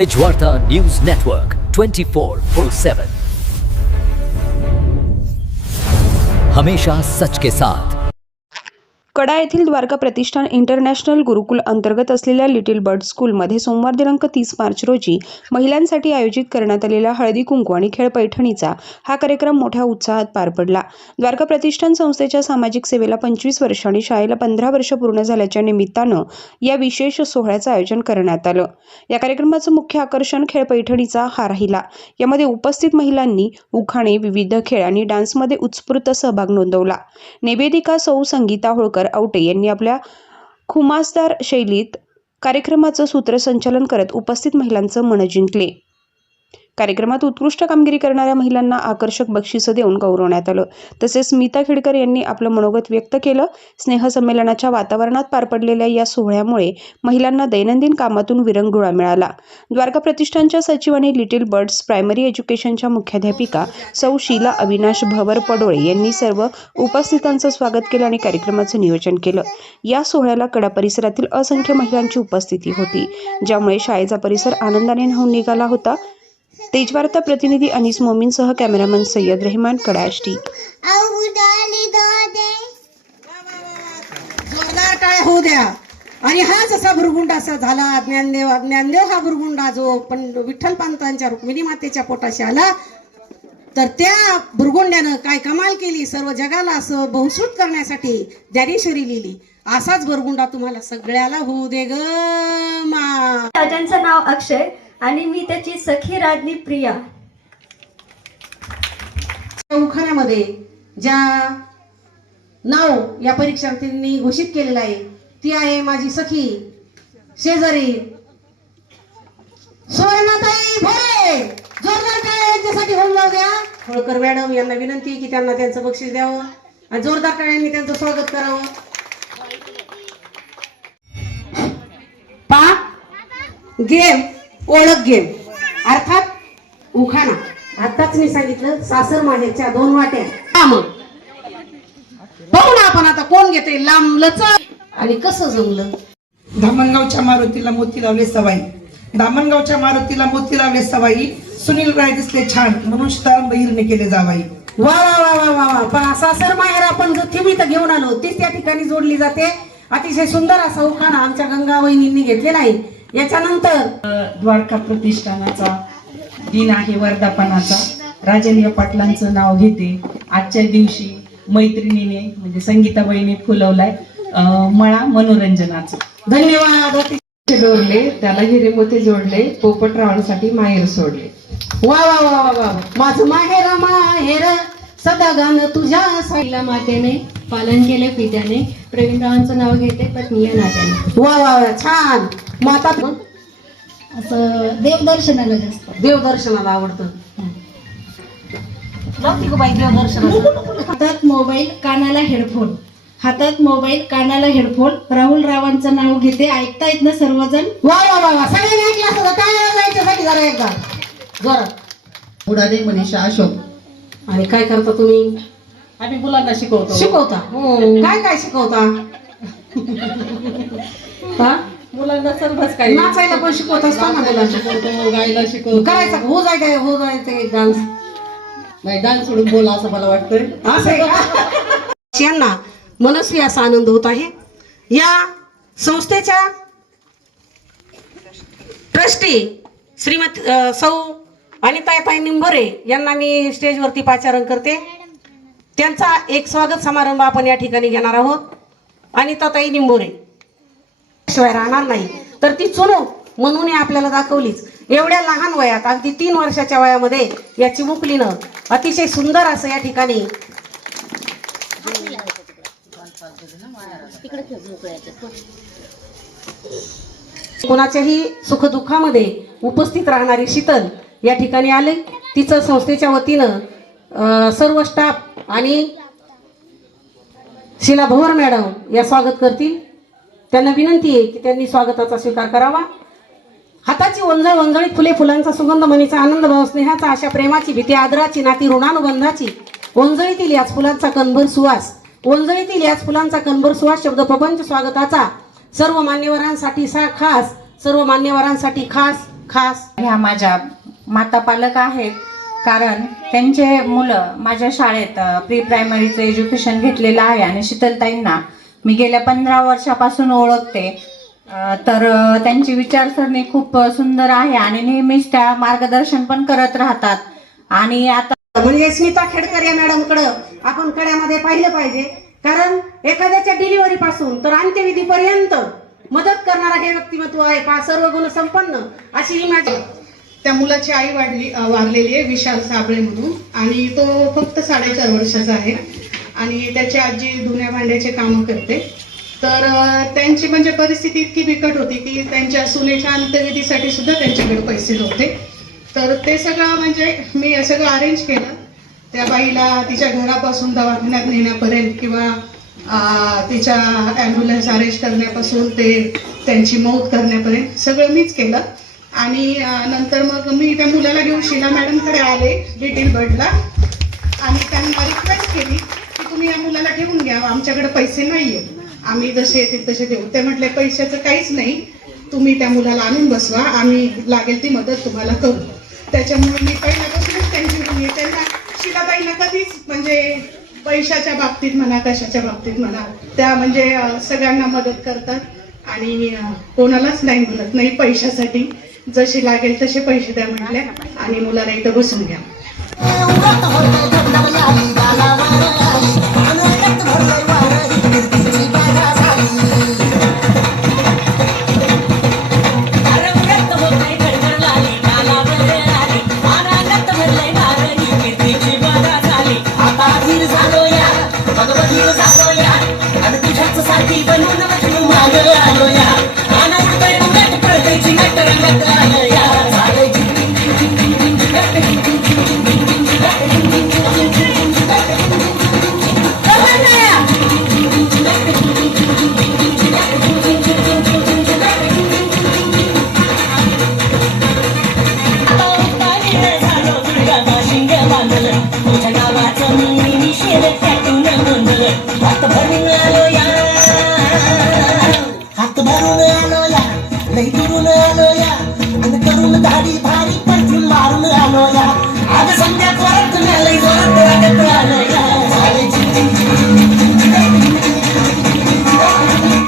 एजवार्ता news network 24/7 हमेशा सच के साथ। कडा येथील द्वारका प्रतिष्ठान इंटरनॅशनल गुरुकुल अंतर्गत असलेल्या लिटिल बर्ड स्कूलमध्ये सोमवार दिनांक 30 मार्च रोजी महिलांसाठी आयोजित करण्यात आलेला हळदी कुंकू आणि खेळ पैठणीचा हा कार्यक्रम मोठ्या उत्साहात पार पडला। द्वारका प्रतिष्ठान संस्थेच्या सामाजिक सेवेला 25 वर्ष आणि शाळेला 15 वर्ष पूर्ण झाल्याच्या निमित्तानं या विशेष सोहळ्याचं आयोजन करण्यात आलं। या कार्यक्रमाचं मुख्य आकर्षण खेळ पैठणीचा हा राहिला। यामध्ये उपस्थित महिलांनी उखाणे, विविध खेळ आणि डान्समध्ये उत्स्फूर्त सहभाग नोंदवला। निवेदिका सौ संगीता होळकर आवटे यांनी आपल्या खुमासदार शैलीत कार्यक्रमाचं सूत्रसंचालन करत उपस्थित महिलांचं मन जिंकले। कार्यक्रमात उत्कृष्ट कामगिरी करणाऱ्या महिलांना आकर्षक बक्षिसं देऊन गौरवण्यात आलं। तसेच स्मिता खेडकर यांनी आपलं मनोगत व्यक्त केलं। स्नेहसंमेलनाच्या वातावरणात पार पडलेल्या या सोहळ्यामुळे महिलांना दैनंदिन कामातून विरंगुळा मिळाला। द्वारका प्रतिष्ठानच्या सचिव आणि लिटिल बर्ड्स प्रायमरी एज्युकेशनच्या मुख्याध्यापिका सौ शीला अविनाश भवर पडोळे यांनी सर्व उपस्थितांचं स्वागत केलं आणि कार्यक्रमाचं नियोजन केलं। या सोहळ्याला कडा परिसरातील असंख्य महिलांची उपस्थिती होती, ज्यामुळे शाळेचा परिसर आनंदाने न्हाऊन निघाला होता। तेजवार्ता प्रतिनिधी अनीस मोमीनसह कॅमेरामन सय्यद रेहमान, कडा एसटी। जोरदार टाळ्या होऊ द्या। आणि हाच असा भुरगुंडा असा झाला ज्ञानदेव हा भुरगुंडा जो पण विठ्ठल पंतांच्या रुक्मिणी मातेच्या पोटाशी आला, तर त्या भुरगुंड्यानं काय कमाल केली, सर्व जगाला असं बहुश्रुत करण्यासाठी ज्ञानेश्वरी लिहिली। असाच भुरगुंडा तुम्हाला सगळ्याला होऊ दे ग मा। राजांचं नाव अक्षय आणि मी त्याची सखी राजनी प्रिया। उखाण्यामध्ये ज्या नाव या परीक्षार्थींनी घोषित केलेलं आहे ती आहे माझी सखी शेजारी सुवर्णाताई भोरे। जोरदार टाळ्या यांच्यासाठी होऊन जाऊ द्या। होळकर मॅडम यांना विनंती आहे की त्यांना त्यांचं बक्षीस द्यावं आणि जोरदार टाळ्यांनी त्यांचं स्वागत करावं। गेम ओळख गेम अर्थात उखाणा। आताच मी सांगितलं सासर माहेरच्या 2 वाट्या। मग पाहू ना आपण आता कोण घेतोय लांब लचक आणि कसं जमलं। धामणगावच्या मारुतीला मोती लावले सवाई, धामणगावच्या मारुतीला मोती लावले सवाई, सुनील राय दिसले छान म्हणून सीताराम बहिरने केले जावाई। वा वा वा वा वा वा। पण सासर माहेर आपण जो थिमीत घेऊन आलो तीच त्या ठिकाणी जोडली जाते। अतिशय सुंदर असा उखाणा आमच्या गंगा वहिनींनी घेतलेला आहे। याच्यानंतर द्वारका प्रतिष्ठानाचा दिन आहे वर्धापनाचा। राजेंद्र पाटलांचं नाव घेते। आजच्या दिवशी मैत्रिणीने म्हणजे संगीताबाईने फुलवलाय मळा मनोरंजनाचा। धन्यवाद। डोरले त्याला हिरे मोती जोडले, पोपटरावांसाठी माहेर सोडले। वा वा वा वा वा। माझं माहेर माहेर सदा गाणं तुझ्या साईला मातेने पालन केले पित्याने, प्रवीणरावांचं नाव घेते पत्नी या नात्याने। वा वा वा छान। माता असं देवदर्शनाला जास्त देवदर्शनाला आवडतं। जाती गो बाई देवदर्शनाला। हातात मोबाईल कानाला हेडफोन, हातात मोबाईल कानाला हेडफोन, राहुल रावांचं नाव घेते ऐकता येत ना सर्वजण। वा वा वा वा। सगळ्यांनी ऐकलं असं काय याच्यासाठी जरा एकदा जरा उडाले मनीषा अशोक। आणि काय करता तुम्ही? आम्ही मुलांना शिकवतो। शिकवता काय काय शिकवता? हा मुलांना सर्वच काही नाचायला पण शिकवत असता ना मुलांना? शिकवतो, गायला शिकवतो। करायचं हो जाय काय हो जायचं एक डान्स नाही डान्स सोडून बोला असं मला वाटतंय। असं यांना मनस्वी असा आनंद होत आहे। या संस्थेच्या ट्रस्टी श्रीमती सौ अनिताताई निंभोरे यांना मी स्टेजवरती पाचारण करते। त्यांचा एक स्वागत समारंभ आपण या ठिकाणी घेणार आहोत। अनिताताई निंभोरे शिवाय राहणार नाही, तर ती चुनो म्हणून आपल्याला दाखवलीच। एवढ्या लहान वयात अगदी 3 वर्षाच्या वयामध्ये या चिमुकलीनं अतिशय सुंदर असं या ठिकाणी कोणाच्याही सुखदुःखामध्ये उपस्थित राहणारी शीतल या ठिकाणी आले। तिचं संस्थेच्या वतीनं सर्व स्टाफ आणि शीला भवर मॅडम या स्वागत करतील। त्यांना विनंती आहे की त्यांनी स्वागताचा स्वीकार करावा। हाताची वंजळ वंजळीत फुले फुलांचा सुगंध मनीचा आनंद भाव स्नेहाचा आशा प्रेमाची भीती आदराची नाती ऋणानुबंधाची वंजळीतील याच फुलांचा कणभर सुवास, वंजळीतील याच फुलांचा कणभर सुवास शब्द प्रपंच स्वागताचा सर्व मान्यवरांसाठी खास खास ह्या माझ्या माता पालक आहेत, कारण त्यांचे मुलं माझ्या शाळेत प्री प्रायमरीचं एज्युकेशन घेतलेलं आहे आणि शीतलताईंना मी गेल्या 15 वर्षापासून ओळखते. तर त्यांची विचारसरणी खूप सुंदर आहे आणि नेहमीच त्या मार्गदर्शन पण करत राहतात. आणि आता म्हणजे स्मिता खेडकर या मॅडमकडं आपण कड्यामध्ये पाहिलं पाहिजे, कारण एखाद्याच्या डिलिव्हरी पासून तर अंत्यविधीपर्यंत मदत करणारा हे व्यक्तिमत्व आहे. सर्व गुण संपन्न अशी ही माझी. त्या मुलाची आई वारलेली आहे, विशाल साबळे म्हणून, आणि तो फक्त 4.5 वर्षाचा आहे आणि त्याची आजी धुण्या भांड्याचे कामं करते. तर त्यांची म्हणजे परिस्थिती इतकी बिकट होती की त्यांच्या सुनेच्या अंत्यविधीसाठी सुद्धा त्यांच्याकडे पैसे नव्हते. तर ते सगळं म्हणजे मी सगळं अरेंज केलं. त्या बाईला तिच्या घरापासून दवाखान्यात नेण्यापर्यंत किंवा तिच्या ॲम्ब्युलन्स अरेंज करण्यापासून ते त्यांची मौत करण्यापर्यंत सगळं मीच केलं. आणि नंतर मग मी त्या मुलाला घेऊन शीला मॅडमकडे आले लिटिल बर्डला, आणि त्यांना रिक्वेस्ट केली की तुम्ही या मुलाला घेऊन घ्या, आमच्याकडे पैसे नाही आहेत, आम्ही जसे येतील तसे देऊ. ते म्हटले पैशाचं काहीच नाही, तुम्ही त्या मुलाला आणून बसवा, आम्ही लागेल ती मदत तुम्हाला करू. त्याच्यामुळे मी पहिल्यापासूनच त्यांची त्यांना शीलाताईंना कधीच म्हणजे पैशाच्या बाबतीत म्हणा कशाच्या बाबतीत म्हणा त्या म्हणजे सगळ्यांना मदत करतात आणि कोणालाच नाही म्हणत नाही पैशासाठी. जसे लागेल तसे पैसे द्या म्हटले आणि मुलाला इथं बसून घ्या. बनून माग आलो या